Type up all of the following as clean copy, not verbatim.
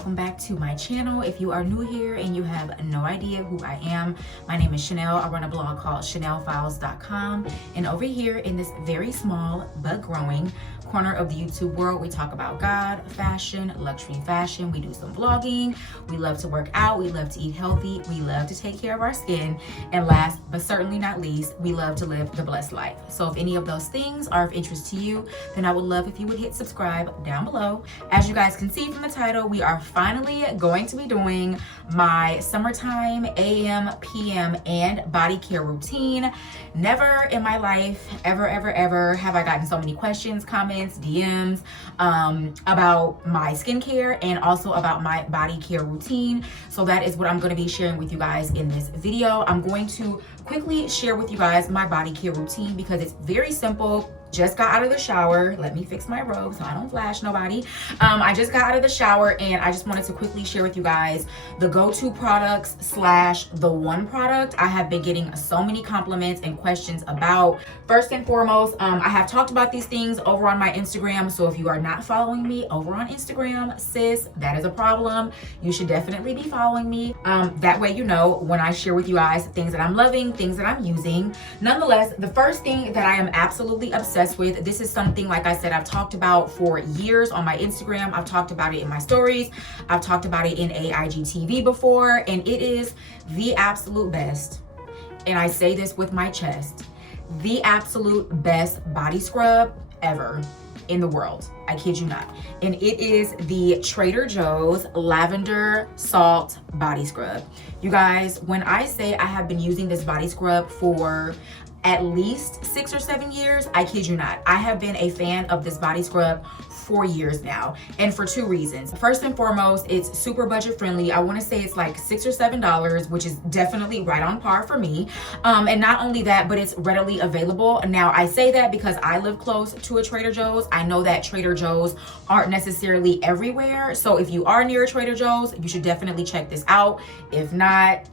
welcome back to my channel. If you are new here and you have no idea who I am, my name is Chanel. I run a blog called CHANELFILES.com, and over here in this very small but growing corner of the YouTube world, we talk about God, fashion, luxury fashion. We do some vlogging. We love to work out. We love to eat healthy. We love to take care of our skin. And last but certainly not least, we love to live the blessed life. So if any of those things are of interest to you, then I would love if you would hit subscribe down below. As you guys can see from the title, we are finally going to be doing my summertime AM, PM, and body care routine. Never in my life, ever have I gotten so many questions, comments, DMs about my skincare and also about my body care routine. So that is what I'm going to be sharing with you guys in this video. I'm going to quickly share with you guys my body care routine because it's very simple. Just got out of the shower. Let me fix my robe so I don't flash nobody. I just got out of the shower and I just wanted to quickly share with you guys the go-to products slash the one product I have been getting so many compliments and questions about. First and foremost, I have talked about these things over on my Instagram. So if you are not following me over on Instagram, sis, that is a problem. You should definitely be following me. That way you know when I share with you guys things that I'm loving, things that I'm using. Nonetheless, the first thing that I am absolutely obsessed with, this is something, like I said, I've talked about for years on my Instagram. I've talked about it in my stories. I've talked about it in IGTV before, and it is the absolute best. And I say this with my chest, the absolute best body scrub ever in the world. I kid you not. And it is the Trader Joe's Lavender Salt Body Scrub. You guys, when I say I have been using this body scrub for at least 6 or 7 years, I kid you not. I have been a fan of this body scrub for years now, and for two reasons. First and foremost, it's super budget friendly. I want to say it's like $6 or $7, which is definitely right on par for me. And not only that, but it's readily available. Now, I say that because I live close to a Trader Joe's. I know that Trader Joe's aren't necessarily everywhere. So if you are near a Trader Joe's, you should definitely check this out. If not,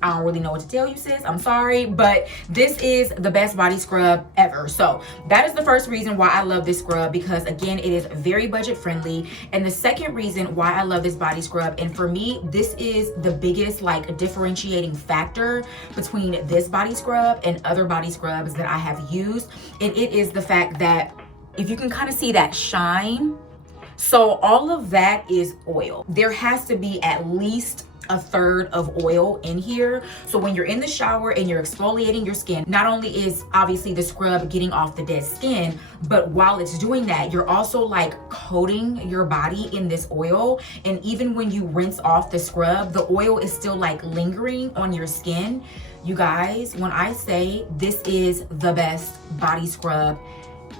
I don't really know what to tell you, sis. I'm sorry, but this is the best body scrub ever. So that is the first reason why I love this scrub, because again, it is very budget friendly. And the second reason why I love this body scrub, and for me, this is the biggest like differentiating factor between this body scrub and other body scrubs that I have used. And it is the fact that if you can kind of see that shine, so all of that is oil. There has to be at least a third of oil in here. So when you're in the shower and you're exfoliating your skin, not only is obviously the scrub getting off the dead skin, but while it's doing that, you're also like coating your body in this oil. And even when you rinse off the scrub, the oil is still like lingering on your skin. You guys, when I say this is the best body scrub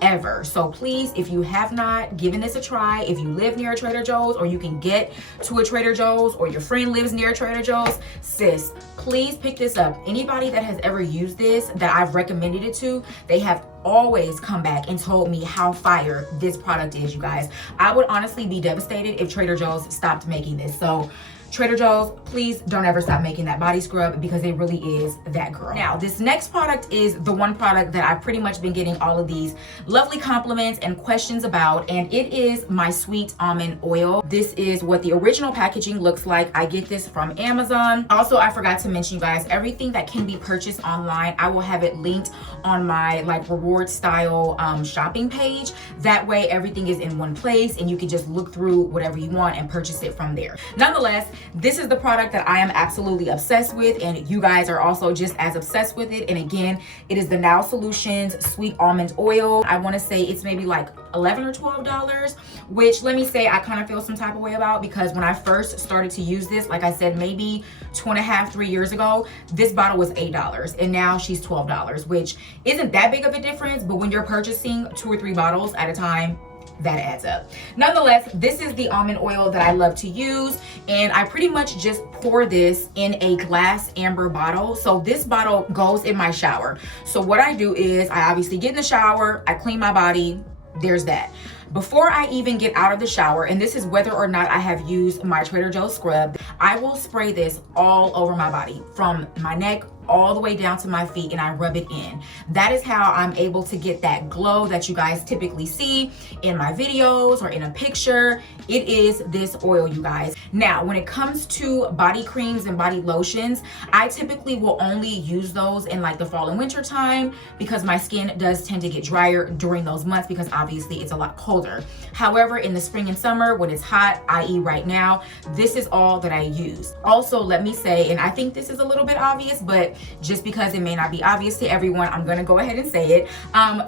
ever. So please, if you have not given this a try, if you live near a Trader Joe's or you can get to a Trader Joe's or your friend lives near a Trader Joe's, sis, please pick this up. Anybody that has ever used this that I've recommended it to, they have always come back and told me how fire this product is, you guys. I would honestly be devastated if Trader Joe's stopped making this. So Trader Joe's, please don't ever stop making that body scrub because it really is that girl. Now, this next product is the one product that I've pretty much been getting all of these lovely compliments and questions about, and it is my sweet almond oil. This is what the original packaging looks like. I get this from Amazon. Also, I forgot to mention, you guys, everything that can be purchased online, I will have it linked on my like reward style shopping page. That way everything is in one place and you can just look through whatever you want and purchase it from there. Nonetheless, this is the product that I am absolutely obsessed with, and you guys are also just as obsessed with it. And again, it is the Now Solutions Sweet Almond Oil. I want to say it's maybe like $11 or $12, which let me say I kind of feel some type of way about, because when I first started to use this, like I said, maybe 2.5, 3 years ago, this bottle was $8 and now she's $12, which isn't that big of a difference, but when you're purchasing 2 or 3 bottles at a time, that adds up. Nonetheless, this is the almond oil that I love to use, and I pretty much just pour this in a glass amber bottle. So this bottle goes in my shower. So what I do is I obviously get in the shower, I clean my body, there's that. Before I even get out of the shower, and this is whether or not I have used my Trader Joe's scrub, I will spray this all over my body, from my neck all the way down to my feet and I rub it in. That is how I'm able to get that glow that you guys typically see in my videos or in a picture. It is this oil, you guys. Now, when it comes to body creams and body lotions, I typically will only use those in like the fall and winter time because my skin does tend to get drier during those months because obviously it's a lot colder. However, in the spring and summer when it's hot, i.e. right now, this is all that I use. Also, let me say, and I think this is a little bit obvious, but just because it may not be obvious to everyone, I'm gonna go ahead and say it.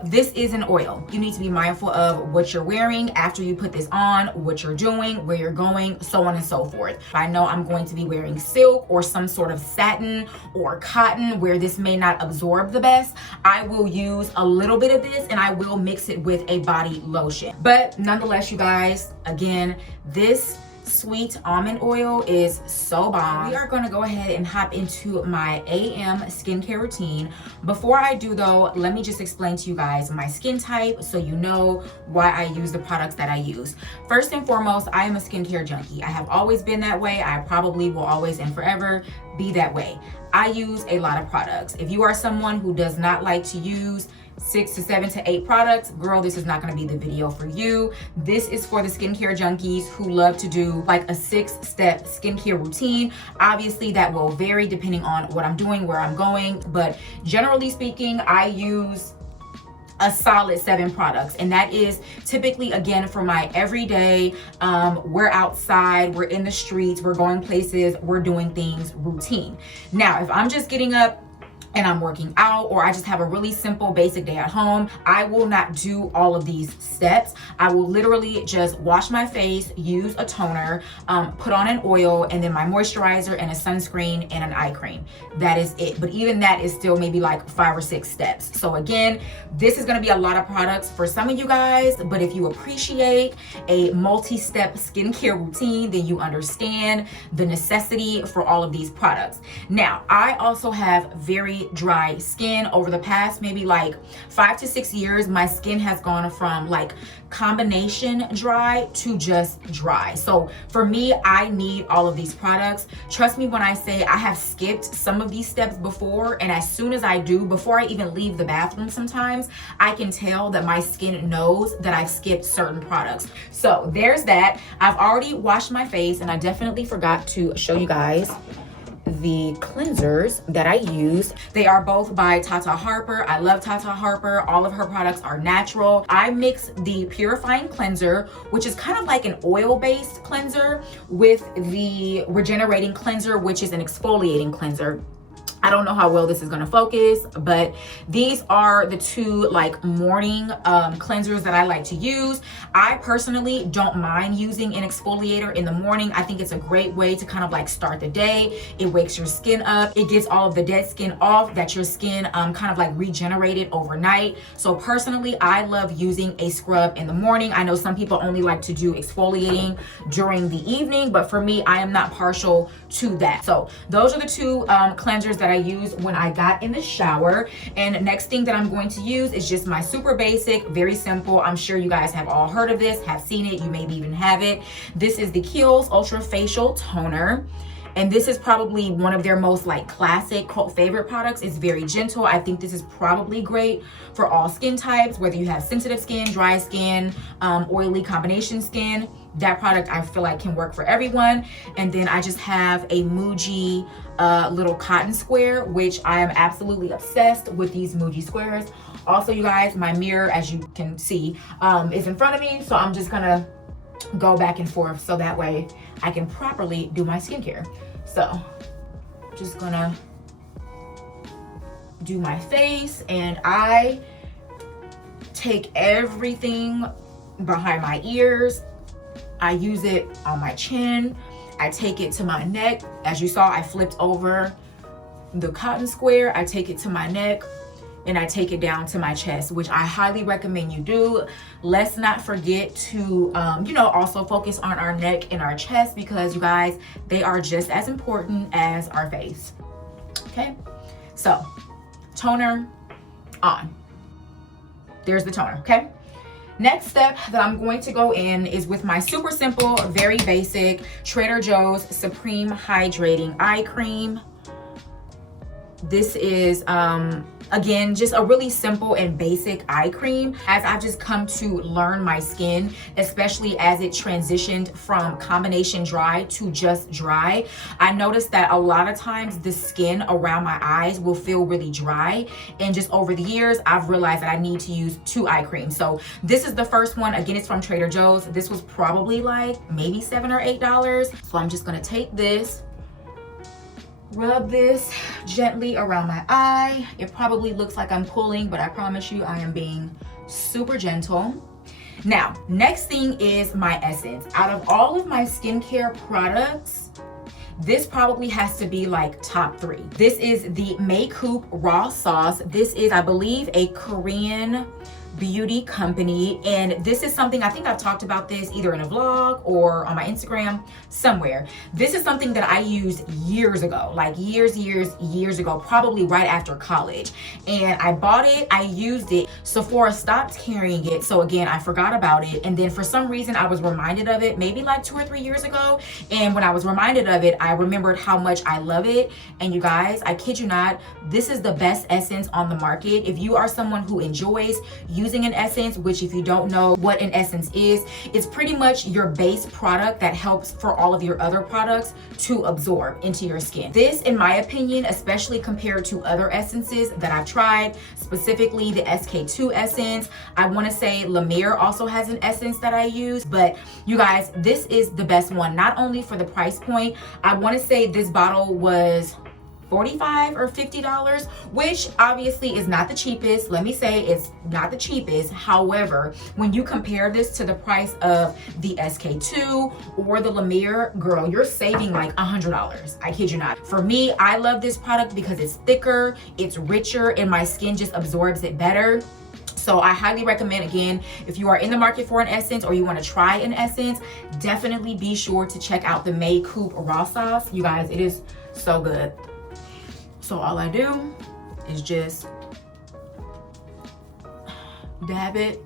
This is an oil. You need to be mindful of what you're wearing after you put this on, what you're doing, where you're going, so on and so forth. I know I'm going to be wearing silk or some sort of satin or cotton where this may not absorb the best. I will use a little bit of this and I will mix it with a body lotion. But nonetheless, you guys, again, this sweet almond oil is so bomb. We are going to go ahead and hop into my AM skincare routine. Before I do though, let me just explain to you guys my skin type so you know why I use the products that I use. First and foremost, I am a skincare junkie. I have always been that way. I probably will always and forever be that way. I use a lot of products. If you are someone who does not like to use 6 to 7 to 8 products, girl, this is not going to be the video for you. This is for the skincare junkies who love to do like a 6-step skincare routine. Obviously that will vary depending on what I'm doing, where I'm going, but generally speaking, I use a solid 7 products, and that is typically, again, for my everyday, we're outside, we're in the streets, we're going places, we're doing things routine. Now, if I'm just getting up and I'm working out, or I just have a really simple basic day at home, I will not do all of these steps. I will literally just wash my face, use a toner, put on an oil, and then my moisturizer and a sunscreen and an eye cream. That is it. But even that is still maybe like 5 or 6 steps. So again, this is gonna be a lot of products for some of you guys, but if you appreciate a multi-step skincare routine, then you understand the necessity for all of these products. Now, I also have very dry skin. Over the past maybe like 5 to 6 years, my skin has gone from like combination dry to just dry. So for me, I need all of these products. Trust me when I say I have skipped some of these steps before, and as soon as I do, before I even leave the bathroom sometimes, I can tell that my skin knows that I've skipped certain products. So there's that. I've already washed my face, and I definitely forgot to show you guys the cleansers that I use. They are both by Tata Harper. I love Tata Harper. All of her products are natural. I mix the purifying cleanser, which is kind of like an oil-based cleanser, with the regenerating cleanser, which is an exfoliating cleanser. I don't know how well this is gonna focus, but these are the 2 like morning cleansers that I like to use. I personally don't mind using an exfoliator in the morning. I think it's a great way to kind of like start the day. It wakes your skin up. It gets all of the dead skin off that your skin kind of like regenerated overnight. So personally, I love using a scrub in the morning. I know some people only like to do exfoliating during the evening, but for me, I am not partial to that. So those are the 2 cleansers that I use when I got in the shower. And next thing that I'm going to use is just my super basic, very simple. I'm sure you guys have all heard of this, have seen it, you maybe even have it. This is the Kiehl's Ultra Facial Toner. And this is probably one of their most like classic cult favorite products. It's very gentle. I think this is probably great for all skin types, whether you have sensitive skin, dry skin, oily combination skin. That product I feel like can work for everyone. And then I just have a Muji little cotton square, which I am absolutely obsessed with these Muji squares. Also, you guys, my mirror, as you can see, is in front of me. So I'm just gonna go back and forth so that way I can properly do my skincare. So just gonna do my face, and I take everything behind my ears. I use it on my chin. I take it to my neck. As you saw, I flipped over the cotton square. I take it to my neck, and I take it down to my chest, which I highly recommend you do. Let's not forget to, also focus on our neck and our chest, because you guys, they are just as important as our face. Okay, so toner on. There's the toner, okay? Next step that I'm going to go in is with my super simple, very basic Trader Joe's Supreme Hydrating Eye Cream. This is again, just a really simple and basic eye cream. As I've just come to learn my skin, especially as it transitioned from combination dry to just dry, I noticed that a lot of times the skin around my eyes will feel really dry. And just over the years, I've realized that I need to use 2 eye creams. So this is the first one. Again, it's from Trader Joe's. This was probably like maybe $7 or $8. So I'm just gonna take this, rub this gently around my eye. It probably looks like I'm pulling, but I promise you I am being super gentle. Now, next thing is my essence. Out of all of my skincare products, this probably has to be like top 3. This is the Makeup Raw Sauce. This is, I believe, a Korean beauty company, and this is something, I think I've talked about this either in a vlog or on my Instagram somewhere. This is something that I used years ago, like years ago, probably right after college. And I bought it, I used it. Sephora stopped carrying it, so again, I forgot about it. And then for some reason, I was reminded of it maybe like 2 or 3 years ago. And when I was reminded of it, I remembered how much I love it. And you guys, I kid you not, this is the best essence on the market. If you are someone who enjoys using an essence, which if you don't know what an essence is, it's pretty much your base product that helps for all of your other products to absorb into your skin. This, in my opinion, especially compared to other essences that I've tried, specifically the SK2 essence, I want to say La Mer also has an essence that I use, but you guys, this is the best one, not only for the price point. I want to say this bottle was $45 or $50, which obviously is not the cheapest. Let me say it's not the cheapest. However, when you compare this to the price of the SK2 or the La Mer, girl, you're saving like $100. I kid you not. For me, I love this product because it's thicker, it's richer, and my skin just absorbs it better. So I highly recommend, again, if you are in the market for an essence or you want to try an essence, definitely be sure to check out the Makeup Raw Sauce. You guys, it is so good. So all I do is just dab it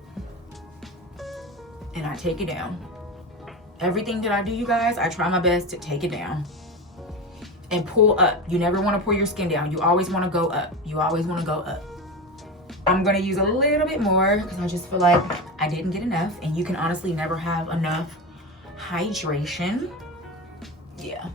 and I take it down. Everything that I do, you guys, I try my best to take it down and pull up. You never want to pull your skin down. You always want to go up. You always want to go up. I'm going to use a little bit more because I just feel like I didn't get enough, and you can honestly never have enough hydration. Yeah.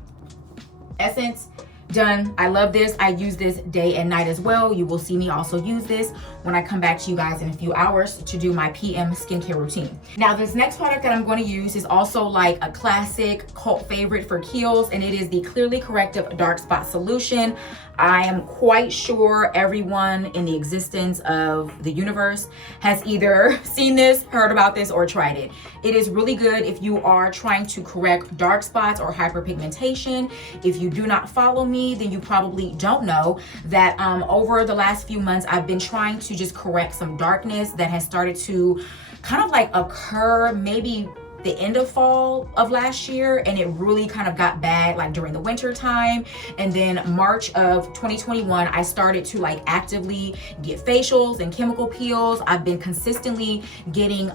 Essence. Done. I love this. I use this day and night as well. You will see me also use this when I come back to you guys in a few hours to do my PM skincare routine. Now, this next product that I'm going to use is also like a classic cult favorite for Kiehl's, and it is the Clearly Corrective Dark Spot Solution. I am quite sure everyone in the existence of the universe has either seen this, heard about this, or tried it. It is really good if you are trying to correct dark spots or hyperpigmentation. If you do not follow me, then you probably don't know that over the last few months, I've been trying to just correct some darkness that has started to kind of like occur maybe the end of fall of last year, and it really kind of got bad like during the winter time. And then March of 2021, I started to like actively get facials and chemical peels. I've been consistently getting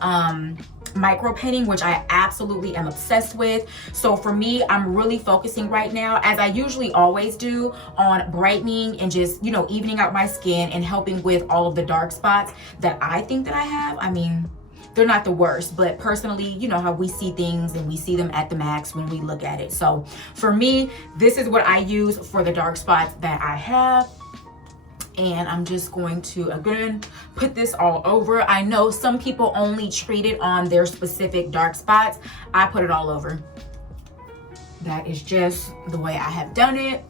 micro painting, which I absolutely am obsessed with. So for me, I'm really focusing right now, as I usually always do, on brightening and just, you know, evening out my skin and helping with all of the dark spots that I think that I have. I mean, they're not the worst, but personally, you know how we see things and we see them at the max when we look at it. So for me, this is what I use for the dark spots that I have. And I'm just going to, again, put this all over. I know some people only treat it on their specific dark spots. I put it all over. That is just the way I have done it.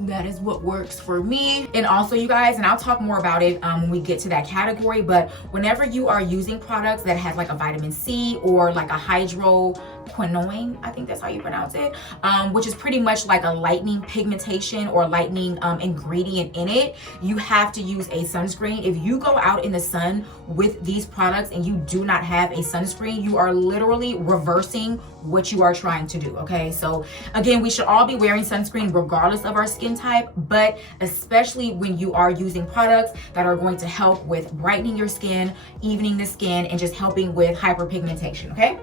That is what works for me. And also, you guys, and I'll talk more about it when we get to that category, but whenever you are using products that have like a vitamin C or like a hydroquinone, I think that's how you pronounce it, which is pretty much like a lightening pigmentation or lightening ingredient in it, you have to use a sunscreen. If you go out in the sun with these products and you do not have a sunscreen, you are literally reversing what you are trying to do. Okay, so again, we should all be wearing sunscreen regardless of our skin type, but especially when you are using products that are going to help with brightening your skin, evening the skin, and just helping with hyperpigmentation. Okay,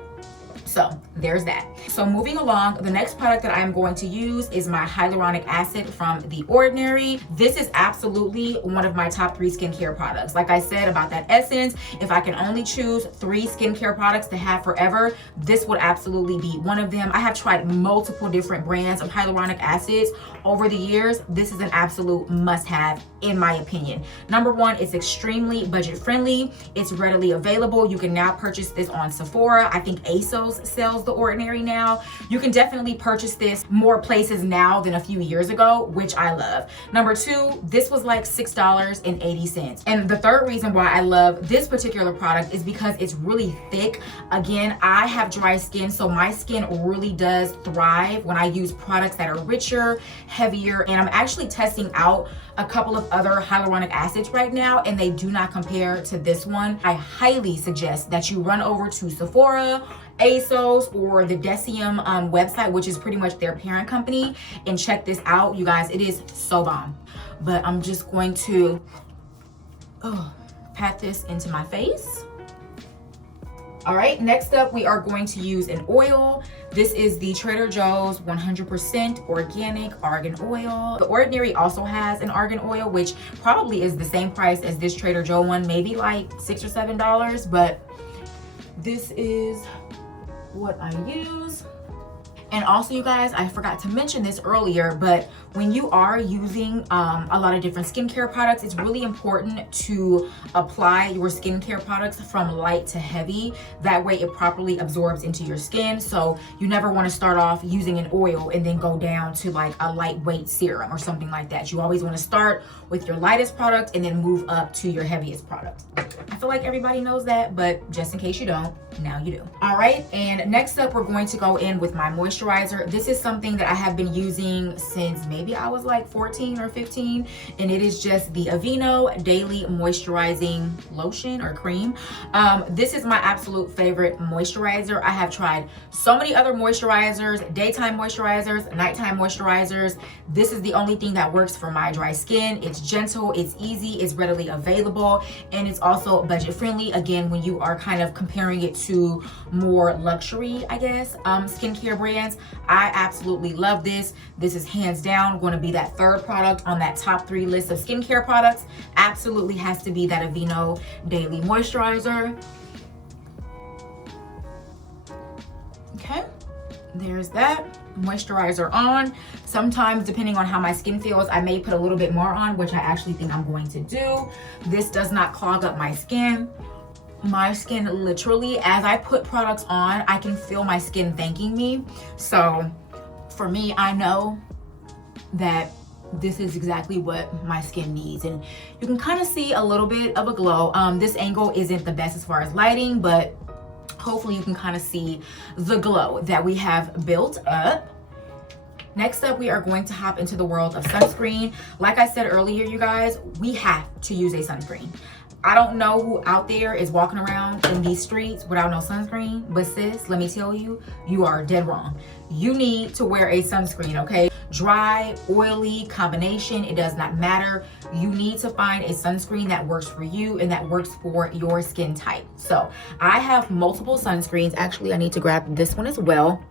So there's that. So moving along, the next product that I am going to use is my hyaluronic acid from The Ordinary. This is absolutely one of my top 3 skincare products. Like I said about that essence, if I can only choose 3 skincare products to have forever, this would absolutely be one of them. I have tried multiple different brands of hyaluronic acids over the years. This is an absolute must-have in my opinion. Number one, it's extremely budget friendly. It's readily available. You can now purchase this on Sephora. I think ASOS sells The Ordinary now. You can definitely purchase this more places now than a few years ago, which I love. Number two, this was like $6.80. And the third reason why I love this particular product is because it's really thick. Again, I have dry skin, so my skin really does thrive when I use products that are richer, heavier, and I'm actually testing out a couple of other hyaluronic acids right now, and they do not compare to this one. I highly suggest that you run over to Sephora, ASOS, or the Decium website, which is pretty much their parent company, and check this out. You guys, it is so bomb. But I'm just going to pat this into my face. All right, next up, we are going to use an oil. This is the Trader Joe's 100% organic argan oil. The Ordinary also has an argan oil, which probably is the same price as this Trader Joe one, maybe like $6 or $7, but this is what I use. And also, you guys, I forgot to mention this earlier, but when you are using a lot of different skincare products, it's really important to apply your skincare products from light to heavy. That way it properly absorbs into your skin. So you never want to start off using an oil and then go down to like a lightweight serum or something like that. You always want to start with your lightest product and then move up to your heaviest product. I feel like everybody knows that, but just in case you don't, now you do. All right, and next up, we're going to go in with my moisturizer. This is something that I have been using since maybe I was like 14 or 15, and it is just the Aveeno Daily Moisturizing Lotion or Cream. This is my absolute favorite moisturizer. I have tried so many other moisturizers, daytime moisturizers, nighttime moisturizers. This is the only thing that works for my dry skin. It's gentle, it's easy, it's readily available, and it's also budget friendly. Again, when you are kind of comparing it to more luxury, I guess, skincare brands, I absolutely love this. This is hands down going to be that third product on that top 3 list of skincare products. Absolutely has to be that Aveeno Daily Moisturizer. Okay, there's that moisturizer on. Sometimes, depending on how my skin feels, I may put a little bit more on, which I actually think I'm going to do. This does not clog up my skin. My skin literally, as I put products on, I can feel my skin thanking me. So for me, I know that this is exactly what my skin needs, and you can kind of see a little bit of a glow. This angle isn't the best as far as lighting, but hopefully you can kind of see the glow that we have built up. Next up, we are going to hop into the world of sunscreen. Like I said earlier, you guys, we have to use a sunscreen. I don't know who out there is walking around in these streets without no sunscreen, but sis, let me tell you, you are dead wrong. You need to wear a sunscreen, okay? Dry, oily, combination, it does not matter. You need to find a sunscreen that works for you and that works for your skin type. So I have multiple sunscreens. Actually, I need to grab this one as well.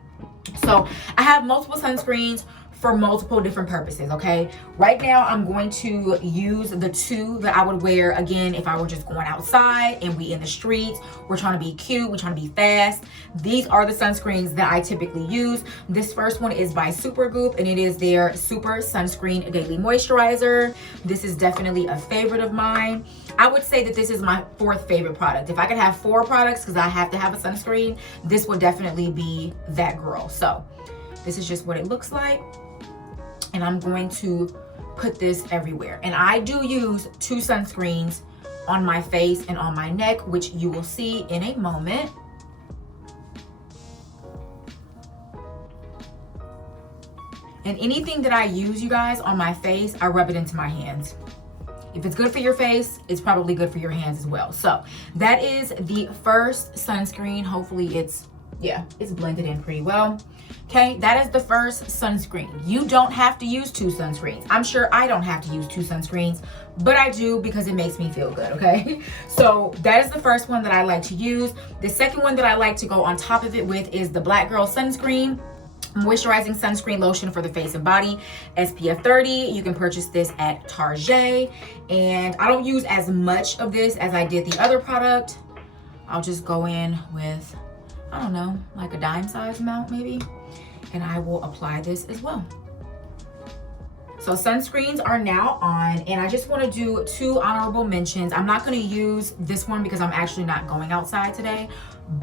So I have multiple sunscreens for multiple different purposes, okay? Right now, I'm going to use the 2 that I would wear, again, if I were just going outside and we in the streets, we're trying to be cute, we're trying to be fast. These are the sunscreens that I typically use. This first one is by Supergoop, and it is their Super Sunscreen Daily Moisturizer. This is definitely a favorite of mine. I would say that this is my 4th favorite product. If I could have 4 products, because I have to have a sunscreen, this would definitely be that girl. So this is just what it looks like. And I'm going to put this everywhere. And I do use 2 sunscreens on my face and on my neck, which you will see in a moment. And anything that I use, you guys, on my face, I rub it into my hands. If it's good for your face, it's probably good for your hands as well. So that is the first sunscreen. Hopefully it's yeah, it's blended in pretty well. Okay, that is the first sunscreen. You don't have to use 2 sunscreens. I'm sure I don't have to use 2 sunscreens, but I do because it makes me feel good, okay? So that is the first one that I like to use. The second one that I like to go on top of it with is the Black Girl Sunscreen. Moisturizing sunscreen lotion for the face and body, SPF 30. You can purchase this at Target. And I don't use as much of this as I did the other product. I'll just go in with, I don't know, like a dime size amount maybe. And I will apply this as well. So sunscreens are now on, and I just want to do 2 honorable mentions. I'm not going to use this one because I'm actually not going outside today.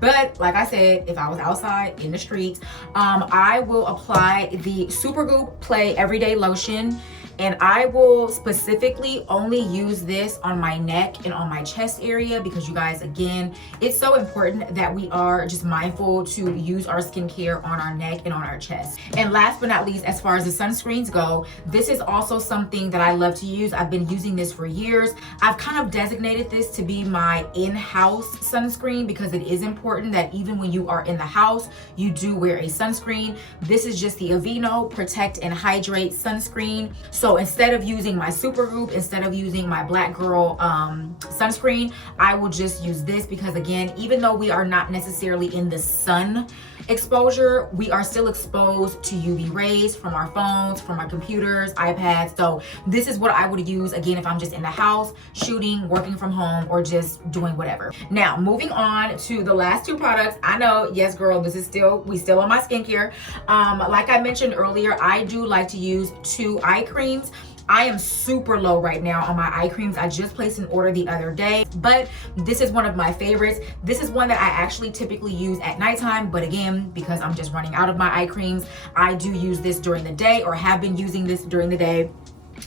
But like I said, if I was outside in the streets, I will apply the Supergoop Play Everyday Lotion. And I will specifically only use this on my neck and on my chest area because you guys, again, it's so important that we are just mindful to use our skincare on our neck and on our chest. And last but not least, as far as the sunscreens go, this is also something that I love to use. I've been using this for years. I've kind of designated this to be my in-house sunscreen because it is important that even when you are in the house, you do wear a sunscreen. This is just the Aveeno Protect and Hydrate Sunscreen. So instead of using my Supergoop, instead of using my Black Girl sunscreen, I will just use this because, again, even though we are not necessarily in the sun exposure, we are still exposed to UV rays from our phones, from our computers, iPads. So this is what I would use, again, if I'm just in the house, shooting, working from home, or just doing whatever. Now, moving on to the last 2 products. I know, yes, girl, we still on my skincare. Like I mentioned earlier, I do like to use 2 eye creams. I am super low right now on my eye creams. I just placed an order the other day, but this is one of my favorites. This is one that I actually typically use at nighttime, but again, because I'm just running out of my eye creams, I do use this during the day, or have been using this during the day.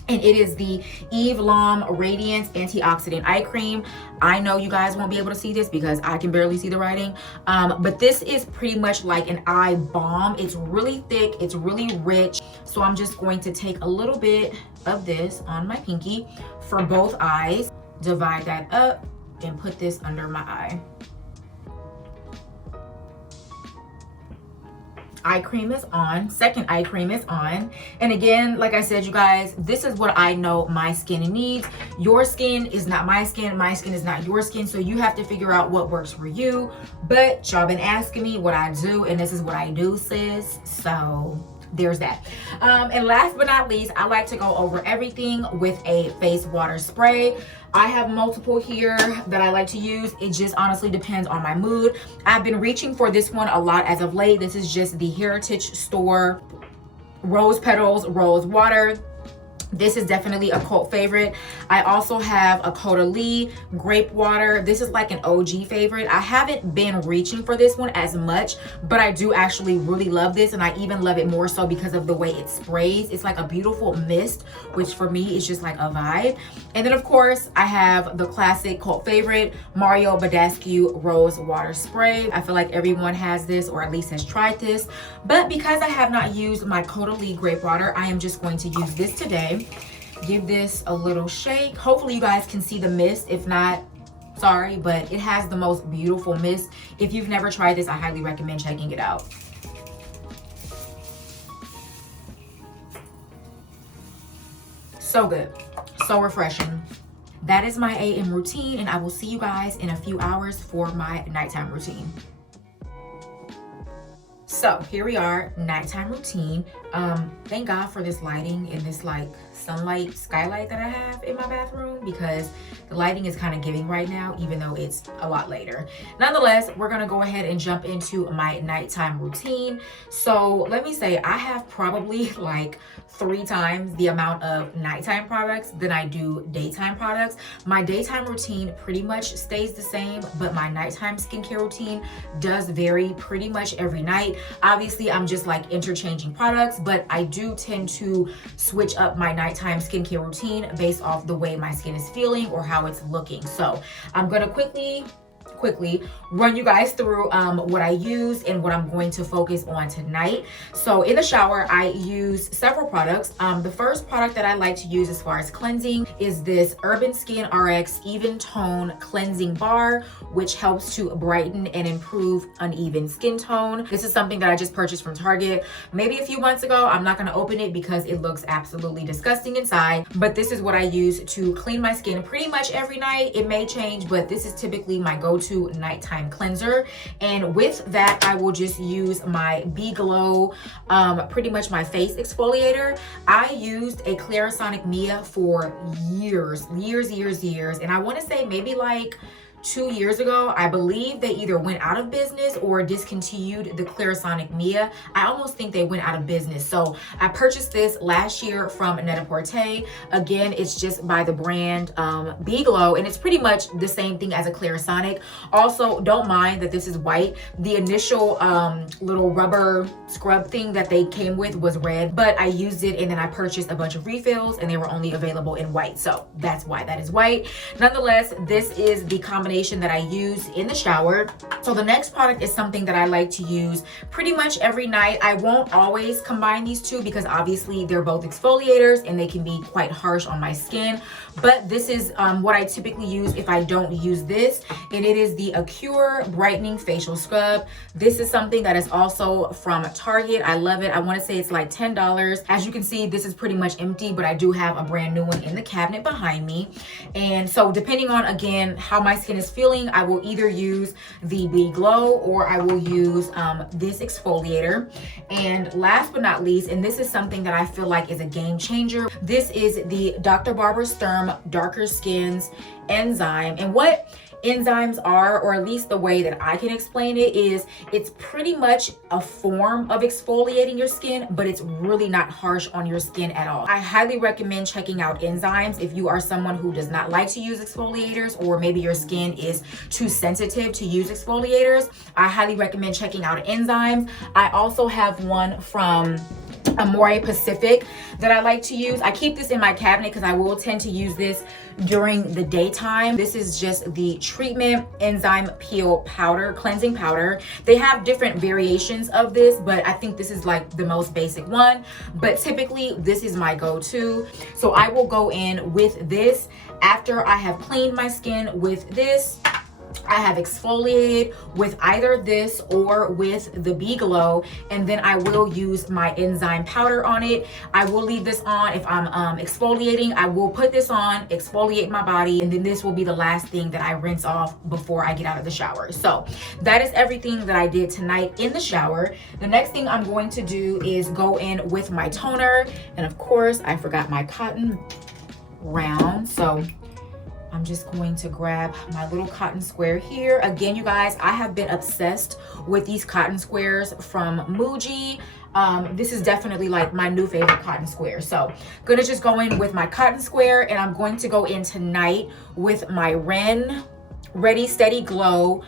And it is the Eve Lom Radiance Antioxidant Eye Cream. I know you guys won't be able to see this because I can barely see the writing, but this is pretty much like an eye balm. It's really thick, it's really rich. So I'm just going to take a little bit of this on my pinky for both eyes, divide that up, and put this under my eye. Eye cream is on, second eye cream is on. And again, like I said, you guys, this is what I know my skin needs. Your skin is not my skin is not your skin, so you have to figure out what works for you. But y'all been asking me what I do, and this is what I do, sis. So there's that. And last but not least, I like to go over everything with a face water spray. I have multiple here that I like to use. It just honestly depends on my mood. I've been reaching for this one a lot as of late. This is just the Heritage Store Rose Petals Rose Water. This is definitely a cult favorite. I also have a Caudalie Grape Water. This is like an OG favorite. I haven't been reaching for this one as much, but I do actually really love this, and I even love it more so because of the way it sprays. It's like a beautiful mist, which for me is just like a vibe. And then of course, I have the classic cult favorite, Mario Badescu Rose Water Spray. I feel like everyone has this, or at least has tried this. But because I have not used my Caudalie Grape Water, I am just going to use this today. Give this a little shake. Hopefully you guys can see the mist. If not, sorry, but it has the most beautiful mist. If you've never tried this, I highly recommend checking it out. So good, so refreshing. That is my AM routine, and I will see you guys in a few hours for my nighttime routine. So here we are, nighttime routine. Thank God for this lighting and this like sunlight skylight that I have in my bathroom, because the lighting is kind of giving right now, even though it's a lot later. Nonetheless, we're gonna go ahead and jump into my nighttime routine. So let me say, I have probably like 3 times the amount of nighttime products than I do daytime products. My daytime routine pretty much stays the same, but my nighttime skincare routine does vary pretty much every night. Obviously, I'm just like interchanging products, but I do tend to switch up my nighttime skincare routine based off the way my skin is feeling or how it's looking. So I'm gonna quickly quickly run you guys through what I use and what I'm going to focus on tonight. So in the shower, I use several products. The first product that I like to use as far as cleansing is this Urban Skin RX Even Tone Cleansing Bar, which helps to brighten and improve uneven skin tone. This is something that I just purchased from Target maybe a few months ago. I'm not gonna open it because it looks absolutely disgusting inside, but this is what I use to clean my skin pretty much every night. It may change, but this is typically my go-to nighttime cleanser. And with that, I will just use my Be Glow, pretty much my face exfoliator. I used a Clarisonic Mia for years, and I want to say maybe like 2 years ago, I believe they either went out of business or discontinued the Clarisonic Mia. I almost think they went out of business. So I purchased this last year from Net-a-Porter. Again, it's just by the brand Be Glow, and it's pretty much the same thing as a Clarisonic. Also, don't mind that this is white. The initial little rubber scrub thing that they came with was red, but I used it and then I purchased a bunch of refills and they were only available in white. So that's why that is white. Nonetheless, this is the combination that I use in the shower. So the next product is something that I like to use pretty much every night. I won't always combine these two because obviously they're both exfoliators and they can be quite harsh on my skin. But this is what I typically use if I don't use this, and it is the Acure Brightening Facial Scrub. This is something that is also from Target. I love it. I want to say it's like $10. As you can see, this is pretty much empty, but I do have a brand new one in the cabinet behind me. And so depending on, again, how my skin is feeling, I will either use the Be Glow or I will use this exfoliator. And last but not least, and this is something that I feel like is a game changer, this is the Dr. Barbara Sturm Darker Skins enzyme. And what enzymes are, or at least the way that I can explain it, is it's pretty much a form of exfoliating your skin, but it's really not harsh on your skin at all. I highly recommend checking out enzymes if you are someone who does not like to use exfoliators, or maybe your skin is too sensitive to use exfoliators. I highly recommend checking out enzymes. I also have one from Amore Pacific that I like to use. I keep this in my cabinet because I will tend to use this during the daytime. This is just the Treatment Enzyme Peel Powder, Cleansing Powder. They have different variations of this, but I think this is like the most basic one. But typically, this is my go-to. So I will go in with this after I have cleaned my skin with this. I have exfoliated with either this or with the Be Glow, and then I will use my enzyme powder on it. I will leave this on if I'm exfoliating. I will put this on, exfoliate my body, and then this will be the last thing that I rinse off before I get out of the shower. So that is everything that I did tonight in the shower. The next thing I'm going to do is go in with my toner, and of course I forgot my cotton round, so I'm just going to grab my little cotton square here. Again, you guys, I have been obsessed with these cotton squares from Muji. This is definitely like my new favorite cotton square. So gonna just go in with my cotton square, and I'm going to go in tonight with my Ren Ready Steady Glow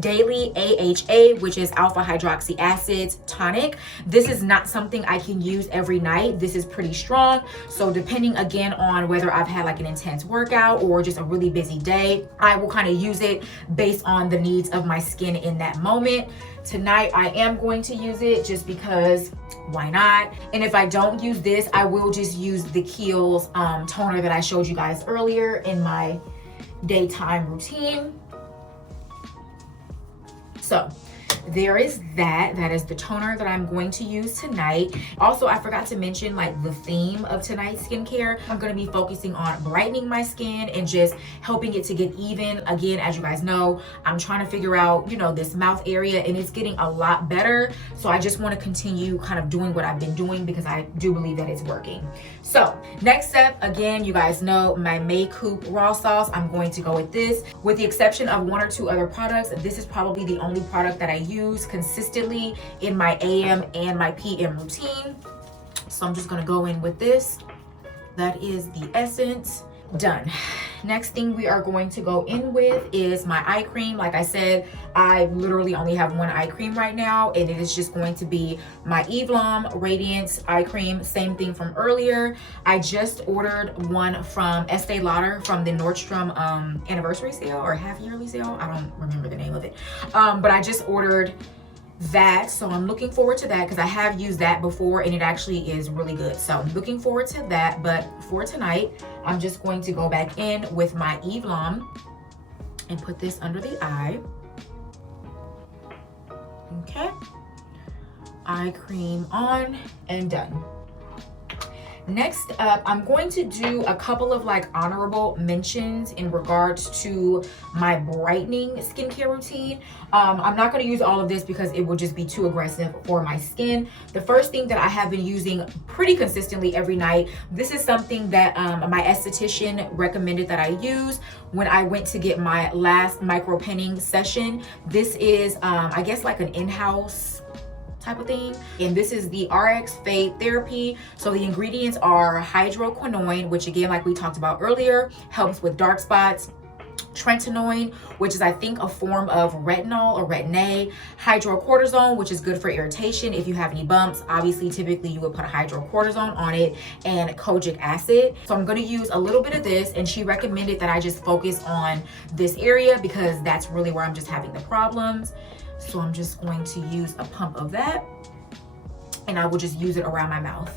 Daily AHA, which is alpha hydroxy acids tonic. This is not something I can use every night. This is pretty strong, so depending again on whether I've had like an intense workout or just a really busy day, I will kind of use it based on the needs of my skin in that moment. Tonight I am going to use it just because why not? And if I don't use this, I will just use the Kiehl's toner that I showed you guys earlier in my daytime routine. So there is that. That is the toner that I'm going to use tonight. Also, I forgot to mention like the theme of tonight's skincare. I'm going to be focusing on brightening my skin and just helping it to get even. Again, as you guys know, I'm trying to figure out, you know, this mouth area, and it's getting a lot better. So I just want to continue kind of doing what I've been doing because I do believe that it's working. So next step, again, you guys know my Makeup Raw Sauce. I'm going to go with this. With the exception of one or two other products, this is probably the only product that I use consistently in my AM and my PM routine. So I'm just gonna go in with this. That is the Essence Done. Next thing we are going to go in with is my eye cream. Like I said, I literally only have one eye cream right now, and it is just going to be my Eve Lom Radiance eye cream. Same thing from earlier. I just ordered one from Estee Lauder from the Nordstrom anniversary sale or half yearly sale. I don't remember the name of it. But I just ordered that, so I'm looking forward to that because I have used that before and it actually is really good. So I'm looking forward to that. But for tonight, I'm just going to go back in with my Eve Lom and put this under the eye. Okay, eye cream on and done. Next up, I'm going to do a couple of like honorable mentions in regards to my brightening skincare routine. I'm not going to use all of this because it will just be too aggressive for my skin. The first thing that I have been using pretty consistently every night, this is something that my esthetician recommended that I use when I went to get my last micro pinning session. This is, I guess, like an in-house type of thing, and this is the RX Fade Therapy. So the ingredients are hydroquinone, which again, like we talked about earlier, helps with dark spots; tretinoin, which is I think a form of retinol or retin-A; hydrocortisone, which is good for irritation if you have any bumps. Obviously, typically you would put hydrocortisone on it; and kojic acid. So I'm going to use a little bit of this, and she recommended that I just focus on this area because that's really where I'm just having the problems. So I'm just going to use a pump of that, and I will just use it around my mouth.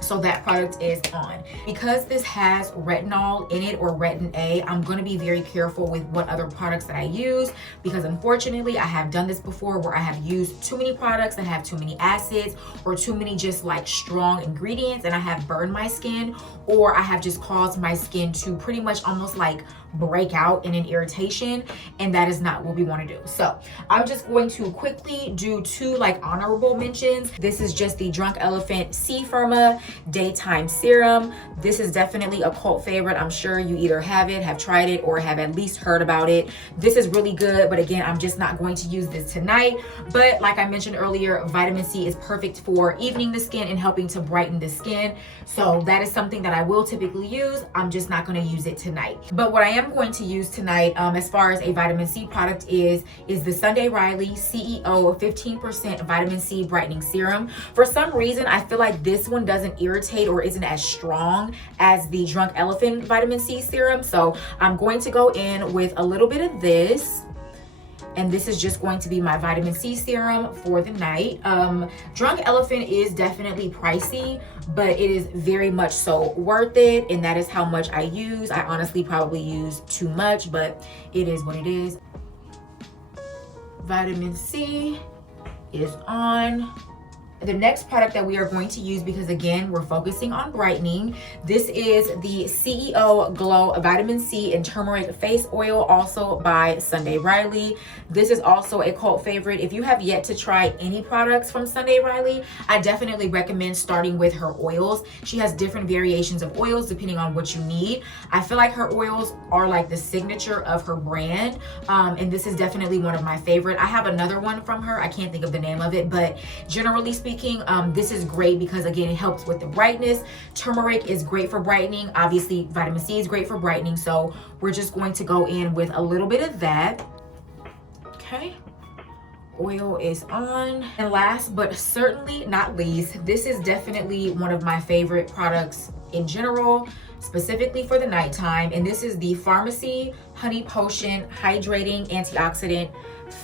So that product is on. Because this has retinol in it or retin-A, I'm going to be very careful with what other products that I use, because unfortunately I have done this before where I have used too many products that have too many acids or too many just like strong ingredients, and I have burned my skin, or I have just caused my skin to pretty much almost like break out in an irritation, and that is not what we want to do. So I'm just going to quickly do two like honorable mentions. This is just the Drunk Elephant C Firma Daytime Serum. This is definitely a cult favorite. I'm sure you either have it, have tried it, or have at least heard about it. This is really good, but again, I'm just not going to use this tonight. But like I mentioned earlier, vitamin C is perfect for evening the skin and helping to brighten the skin. So that is something that I will typically use. I'm just not going to use it tonight. But what I am going to use tonight, as far as a vitamin C product, is the Sunday Riley CEO 15% vitamin C brightening serum. For some reason, I feel like this one doesn't irritate or isn't as strong as the Drunk Elephant vitamin C serum. So I'm going to go in with a little bit of this, and this is just going to be my vitamin C serum for the night. Drunk Elephant is definitely pricey, but it is very much so worth it, and that is how much I use. I honestly probably use too much, but it is what it is. Vitamin C is on. The next product that we are going to use, because again, we're focusing on brightening, this is the CEO Glow Vitamin C and Turmeric Face Oil, also by Sunday Riley. This is also a cult favorite. If you have yet to try any products from Sunday Riley, I definitely recommend starting with her oils. She has different variations of oils depending on what you need. I feel like her oils are like the signature of her brand, and this is definitely one of my favorite. I have another one from her. I can't think of the name of it, but generally speaking, this is great because again, it helps with the brightness. Turmeric is great for brightening. Obviously, vitamin C is great for brightening. So we're just going to go in with a little bit of that. Okay. Oil is on. And last but certainly not least, this is definitely one of my favorite products in general, specifically for the nighttime. And this is the Pharmacy Honey Potion Hydrating Antioxidant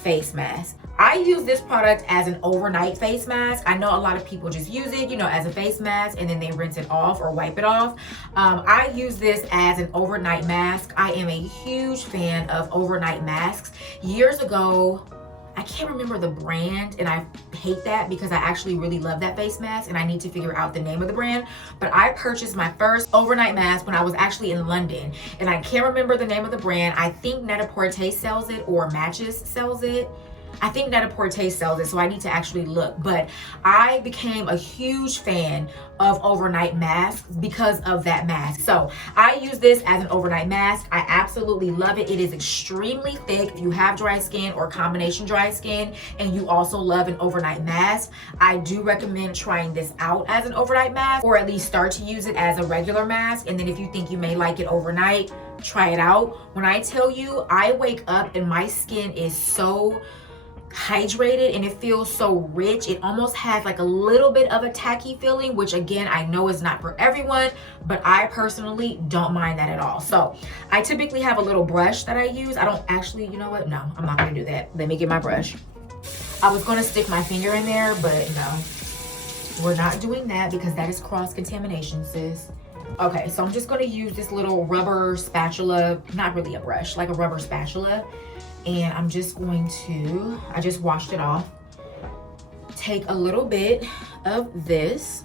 Face Mask. I use this product as an overnight face mask. I know a lot of people just use it, as a face mask and then they rinse it off or wipe it off. I use this as an overnight mask. I am a huge fan of overnight masks. Years ago, I can't remember the brand, and I hate that because I actually really love that face mask and I need to figure out the name of the brand. But I purchased my first overnight mask when I was actually in London, and I can't remember the name of the brand. I think Net-a-Porter sells it or Matches sells it. I think Net-a-Porter sells it, so I need to actually look. But I became a huge fan of overnight masks because of that mask. So I use this as an overnight mask. I absolutely love it. It is extremely thick. If you have dry skin or combination dry skin and you also love an overnight mask, I do recommend trying this out as an overnight mask, or at least start to use it as a regular mask. And then if you think you may like it overnight, try it out. When I tell you, I wake up and my skin is so hydrated and it feels so rich. It almost has like a little bit of a tacky feeling, which again, I know is not for everyone, but I personally don't mind that at all. So I typically have a little brush that I use. I don't actually, you know what? No, I'm not gonna do that. Let me get my brush. I was gonna stick my finger in there, but no, we're not doing that because that is cross-contamination, sis. Okay, so I'm just gonna use this little rubber spatula, not really a brush, like a rubber spatula. And I'm just going to, I just washed it off, take a little bit of this,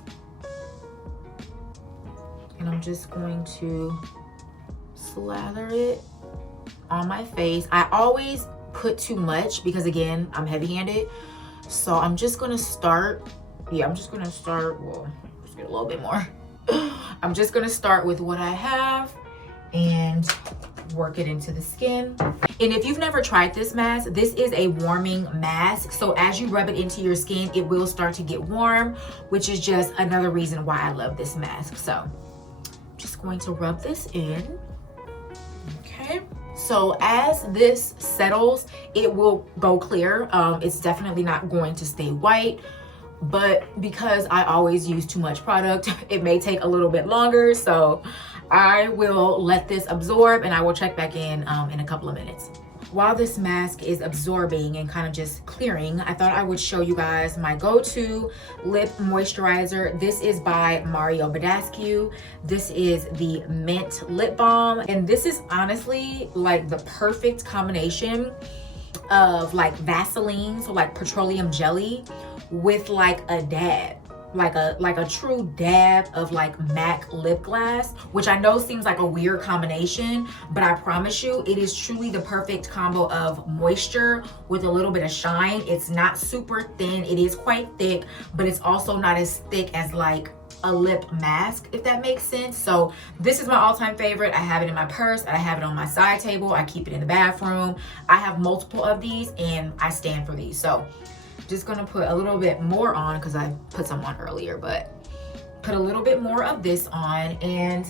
and I'm just going to slather it on my face. I always put too much because again, I'm heavy-handed. So I'm just gonna start, well, just get a little bit more. I'm just gonna start with what I have and work it into the skin. And if you've never tried this mask, this is a warming mask. So as you rub it into your skin, it will start to get warm, which is just another reason why I love this mask. So I'm just going to rub this in. Okay. So as this settles, it will go clear. It's definitely not going to stay white, but because I always use too much product, it may take a little bit longer. So I will let this absorb and I will check back in a couple of minutes. While this mask is absorbing and kind of just clearing, I thought I would show you guys my go-to lip moisturizer. This is by Mario Badescu. This is the Mint Lip Balm. And this is honestly like the perfect combination of like Vaseline, so like petroleum jelly, with like a dab. Like a true dab of like MAC lip gloss, which I know seems like a weird combination, but I promise you it is truly the perfect combo of moisture with a little bit of shine. It's not super thin, it is quite thick, but it's also not as thick as like a lip mask, if that makes sense. So this is my all-time favorite. I have it in my purse, I have it on my side table, I keep it in the bathroom. I have multiple of these and I stand for these. So just gonna put a little bit more on because I put some on earlier, but put a little bit more of this on. And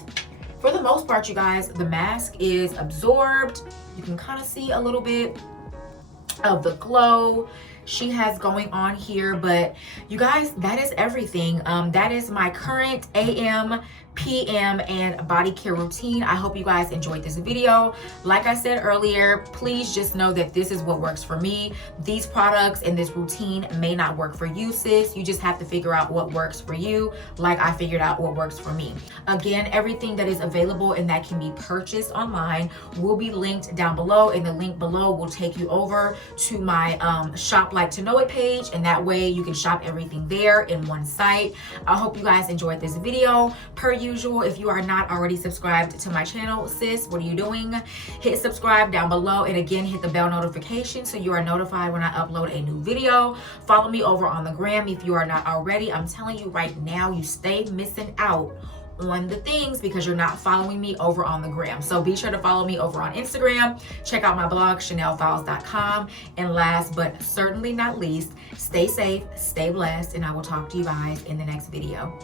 for the most part, you guys, the mask is absorbed. You can kind of see a little bit of the glow she has going on here. But you guys, that is everything. That is my current AM, PM, and body care routine. I hope you guys enjoyed this video. Like I said earlier, please just know that this is what works for me. These products and this routine may not work for you, sis. You just have to figure out what works for you, like I figured out what works for me. Again, everything that is available and that can be purchased online will be linked down below, and the link below will take you over to my Shop Like to Know It page, and that way you can shop everything there in one site. I hope you guys enjoyed this video. Per usual, if you are not already subscribed to my channel, sis, what are you doing? Hit subscribe down below, and again, hit the bell notification so you are notified when I upload a new video. Follow me over on the gram if you are not already. I'm telling you right now, you stay missing out on the things because you're not following me over on the gram. So be sure to follow me over on Instagram. Check out my blog, CHANELFILES.com. And last but certainly not least, stay safe, stay blessed, and I will talk to you guys in the next video.